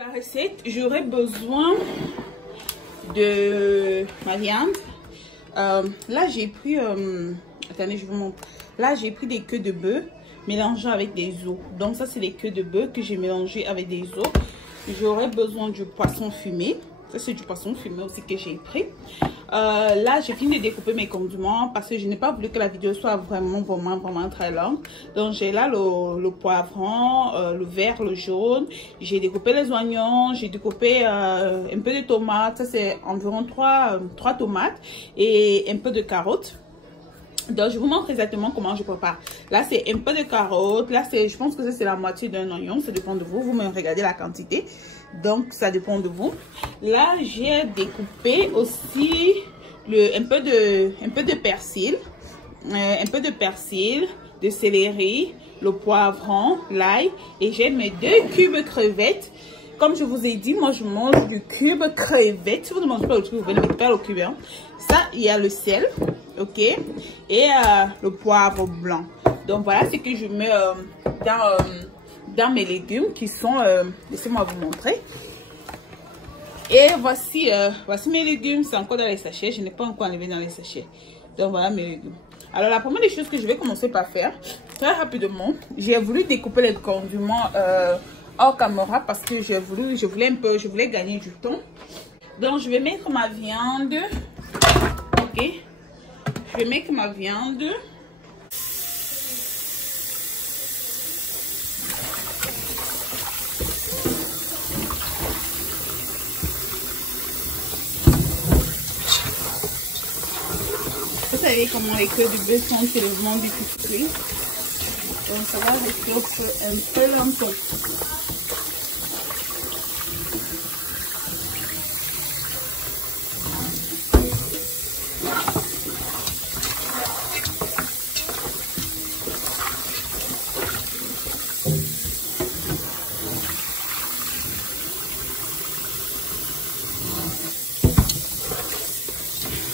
La recette, j'aurais besoin de ma viande. Là, j'ai pris... attendez, je vous montre. Là, j'ai pris des queues de bœuf mélangées avec des os. Donc, ça, c'est les queues de bœuf que j'ai mélangées avec des os. J'aurais besoin du poisson fumé. Ça, c'est du poisson fumé aussi que j'ai pris. Là, j'ai fini de découper mes condiments parce que je n'ai pas voulu que la vidéo soit vraiment très longue. Donc, j'ai là le poivron, le vert, le jaune. J'ai découpé les oignons. J'ai découpé un peu de tomates. Ça, c'est environ 3 tomates et un peu de carottes. Donc, je vous montre exactement comment je prépare. Là, c'est un peu de carottes. Là, je pense que c'est la moitié d'un oignon. Ça dépend de vous. Vous me regardez la quantité. Donc, ça dépend de vous. Là, j'ai découpé aussi un peu de persil. Un peu de persil, de céleri, le poivron, l'ail. Et j'ai mes 2 cubes crevettes. Comme je vous ai dit, moi, je mange du cube crevette. Si vous ne mangez pas le cube, vous ne mettez pas le cube. Hein. Ça, il y a le sel. Ok, et le poivre blanc. Donc voilà ce que je mets dans mes légumes qui sont, laissez-moi vous montrer. Et voici mes légumes, c'est encore dans les sachets, je n'ai pas encore enlevé dans les sachets. Donc voilà mes légumes. Alors la première des choses que je vais commencer par faire, très rapidement, j'ai voulu découper les condiments hors caméra parce que je voulais gagner du temps. Donc je vais mettre ma viande, ok. Je vais mettre ma viande. Vous savez comment les queues de bœuf sont tellement difficiles. Donc ça va rester un peu longtemps.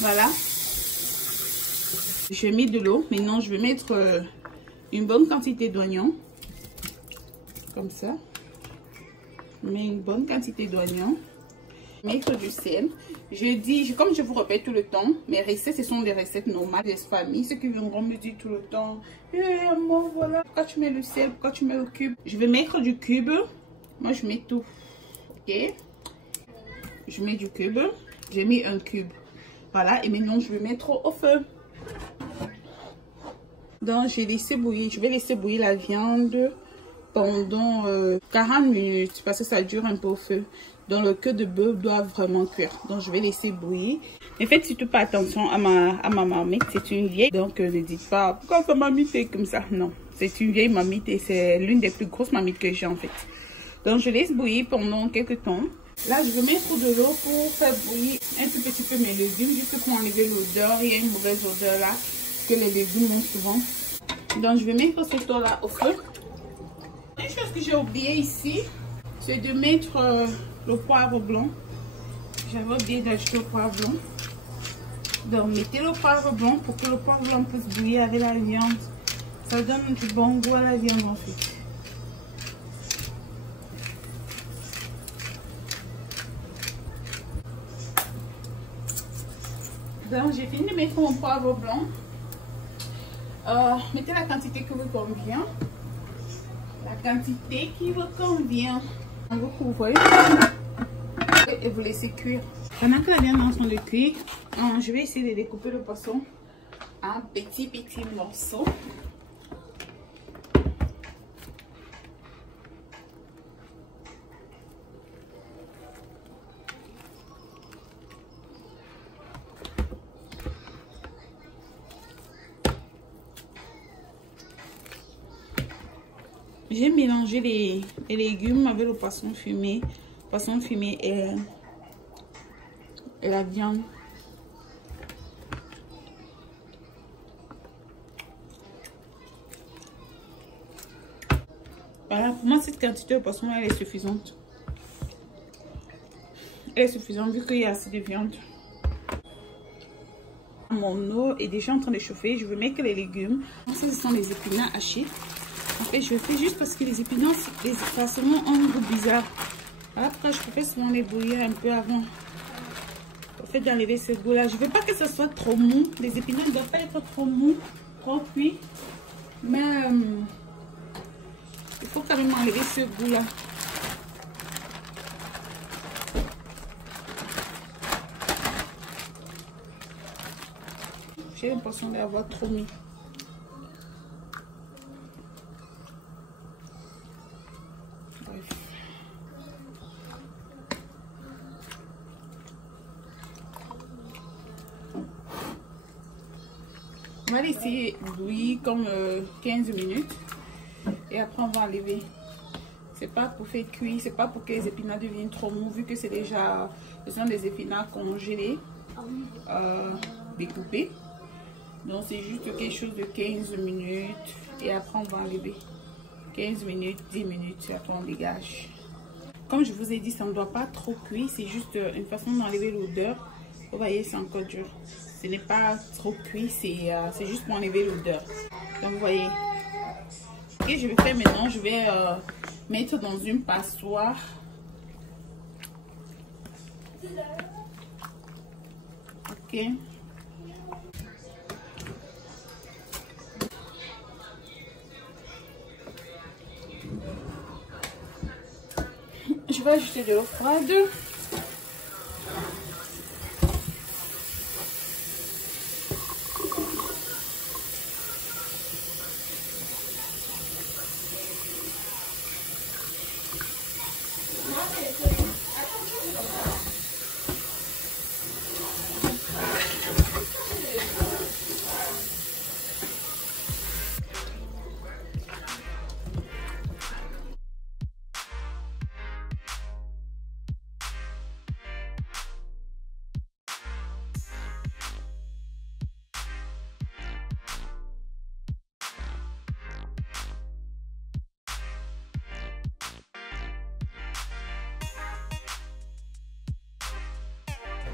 Voilà, j'ai mis de l'eau. Maintenant, je vais mettre une bonne quantité d'oignons. Comme ça. Je mets une bonne quantité d'oignons. Mettre du sel. Comme je vous répète tout le temps, mes recettes, ce sont des recettes normales des familles. Ceux qui viendront me dire tout le temps, moi, voilà, pourquoi tu mets le sel, pourquoi tu mets le cube? Je vais mettre du cube. Moi, je mets tout. Ok. Je mets du cube. J'ai mis un cube. Voilà, et maintenant je vais mettre au feu. Donc j'ai laissé bouillir, je vais laisser bouillir la viande pendant 40 minutes parce que ça dure un peu au feu. Donc le queue de bœuf doit vraiment cuire. Donc je vais laisser bouillir. Mais faites surtout pas attention à ma marmite, c'est une vieille. Donc ne dites pas pourquoi sa marmite est comme ça. Non, c'est une vieille marmite et c'est l'une des plus grosses marmites que j'ai en fait. Donc je laisse bouillir pendant quelques temps. Là, je vais mettre de l'eau pour faire bouillir un tout petit peu mes légumes, juste pour enlever l'odeur. Il y a une mauvaise odeur là que les légumes ont souvent. Donc, je vais mettre cette eau-là au feu. Une chose que j'ai oublié ici, c'est de mettre le poivre blanc. J'avais oublié d'ajouter le poivre blanc. Donc, mettez le poivre blanc pour que le poivre blanc puisse bouillir avec la viande. Ça donne du bon goût à la viande en fait. Donc j'ai fini de mettre mon poivre blanc. Mettez la quantité qui vous convient. La quantité qui vous convient. Vous couvrez et vous laissez cuire. Pendant que la viande est en train de cuire, je vais essayer de découper le poisson en petits morceaux. J'ai mélangé les légumes avec le poisson fumé et la viande. Voilà, pour moi cette quantité de poisson elle est suffisante. Elle est suffisante vu qu'il y a assez de viande. Mon eau est déjà en train de chauffer. Je vais mettre les légumes. Ce sont les épinards hachés. En fait, je fais juste parce que les épinards, les façons ont un goût bizarre. Après, je préfère souvent les bouillir un peu avant. Au fait d'enlever ce goût-là. Je ne veux pas que ce soit trop mou. Les épinards ne doivent pas être trop mou, trop cuits. Mais il faut quand même enlever ce goût-là. J'ai l'impression d'avoir trop mis. Bref. On va laisser bouillir comme 15 minutes. Et après, on va enlever. C'est pas pour faire cuire, c'est pas pour que les épinards deviennent trop mous, vu que c'est déjà, ce sont des épinards congelés, découpés. Donc c'est juste quelque chose de 15 minutes et après on va enlever. 15 minutes, 10 minutes et après on dégage. Comme je vous ai dit, ça ne doit pas trop cuire, c'est juste une façon d'enlever l'odeur. Vous voyez, c'est encore dur. Ce n'est pas trop cuit, c'est juste pour enlever l'odeur. Donc vous voyez. Ce que je vais faire maintenant, je vais mettre dans une passoire. Ok. Je vais ajouter de l'eau froide.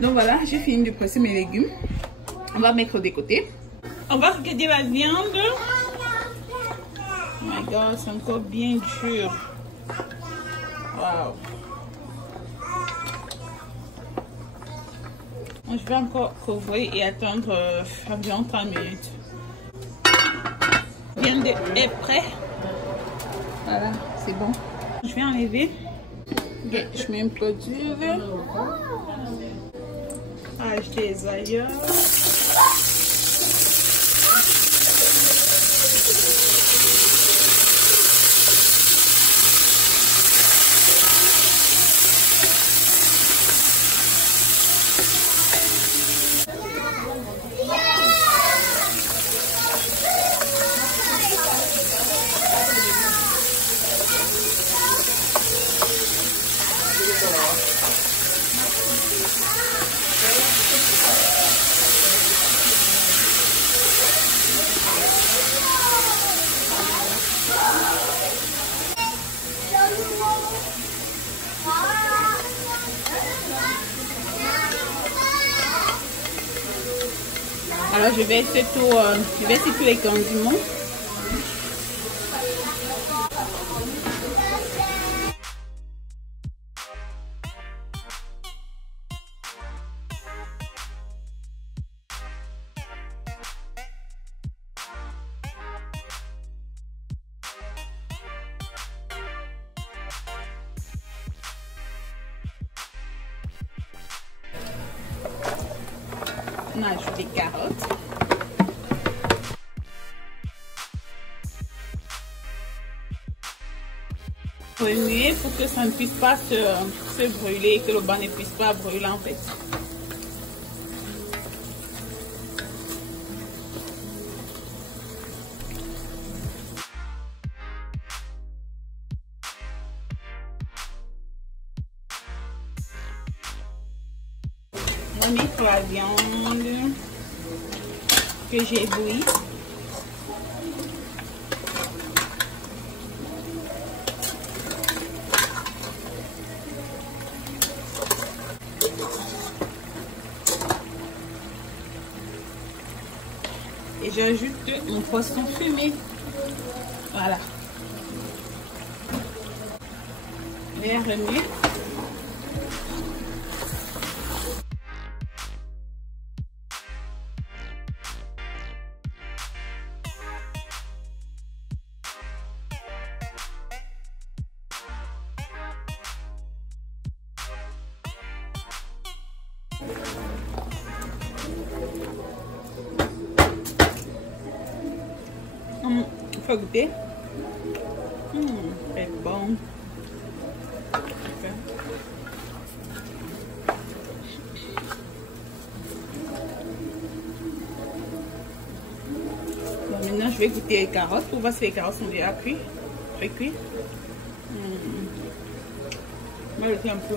Donc voilà, j'ai fini de presser mes légumes. On va mettre de côté. On va regarder la viande. Oh my god, c'est encore bien dur. Wow. Je vais encore couvrir et attendre environ 30 minutes. La viande est prête. Voilà, c'est bon. Je vais enlever. Okay, je mets un peu d'huile. Ajouter les ailleurs. Alors je vais essayer tous les condiments. On ajoute des carottes. Remuer pour que ça ne puisse pas se brûler, que le bas ne puisse pas brûler en fait. On va mettre la viande que j'ai bouillie. Et j'ajoute mon poisson fumé. Voilà. Je vais remuer. Faut goûter. C'est bon. Bon, maintenant je vais goûter les carottes pour voir si les carottes sont déjà cuites. Pré-cuites. On va le faire un peu.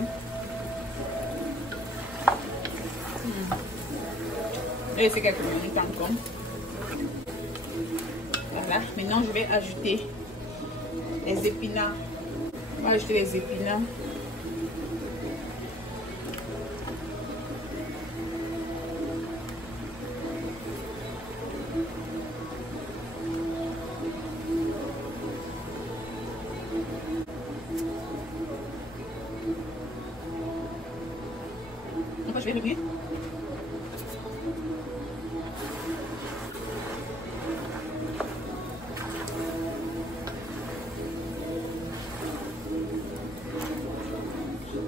Je vais laisser quelques minutes encore. Voilà, maintenant je vais ajouter les épinards. On va ajouter les épinards. Donc je vais remuer.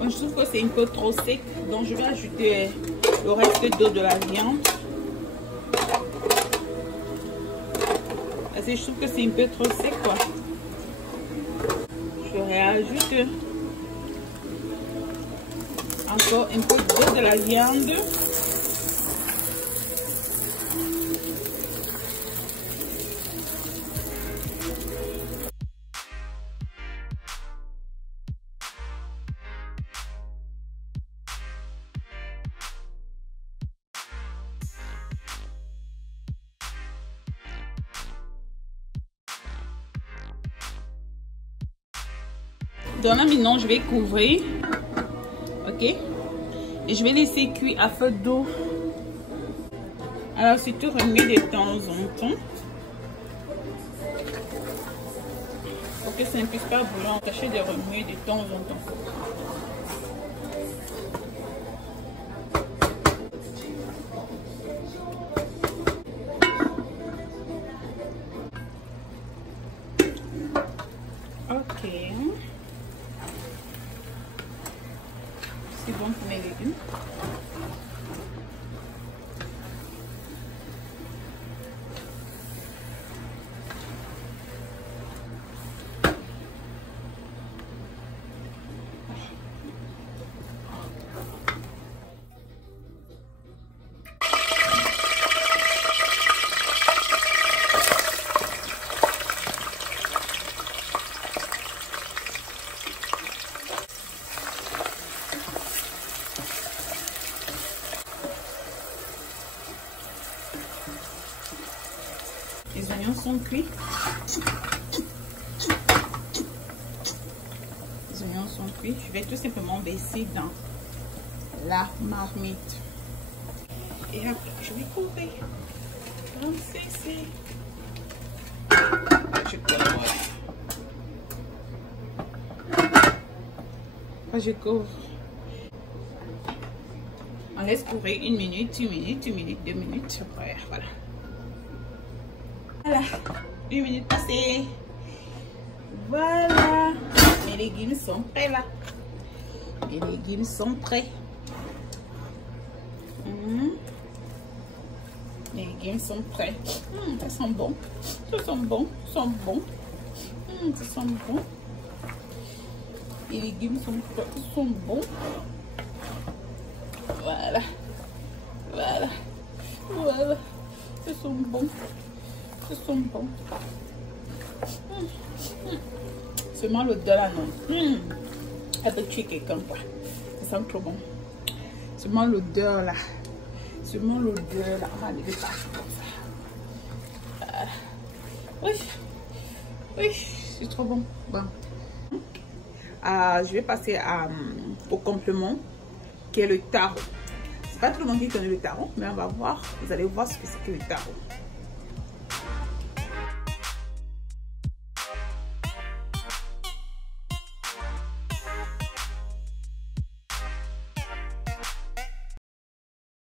Je trouve que c'est un peu trop sec, donc je vais ajouter le reste d'eau de la viande. Parce que je trouve que c'est un peu trop sec, quoi. Je réajoute encore un peu d'eau de la viande. Donc là maintenant je vais couvrir, ok, et je vais laisser cuire à feu d'eau. Alors surtout remuer de temps en temps pour que ça ne puisse pas brûler. Tâchez de remuer de temps en temps. Ok. C'est bon pour mes légumes. Les oignons sont cuits. Les oignons sont cuits. Je vais tout simplement baisser dans la marmite. Et après, je vais couvrir. Comme ceci. Je couvre. Je couvre. On laisse couvrir 1 minute, 1 minute, 1 minute, 2 minutes. Après, voilà. Voilà, 1 minute passée. Voilà, mes légumes sont prêts là. Mes légumes sont prêts. Les légumes sont prêts. Ça sent bon. Ça sent bon. Ça sent bon. Ça sent bon. Les légumes sont bons. Voilà. Voilà. Voilà. Ils sont bons. Ils sont bons. Seulement l'odeur là, non. Elle peut tuer quelqu'un, quoi. Ça sent trop bon. Seulement l'odeur là. Seulement l'odeur là. On va lever partout comme ça. Oui. Oui, c'est trop bon. Bon. Je vais passer au complément qui est le taro. C'est pas tout le monde qui connaît le taro, mais on va voir. Vous allez voir ce que c'est que le taro.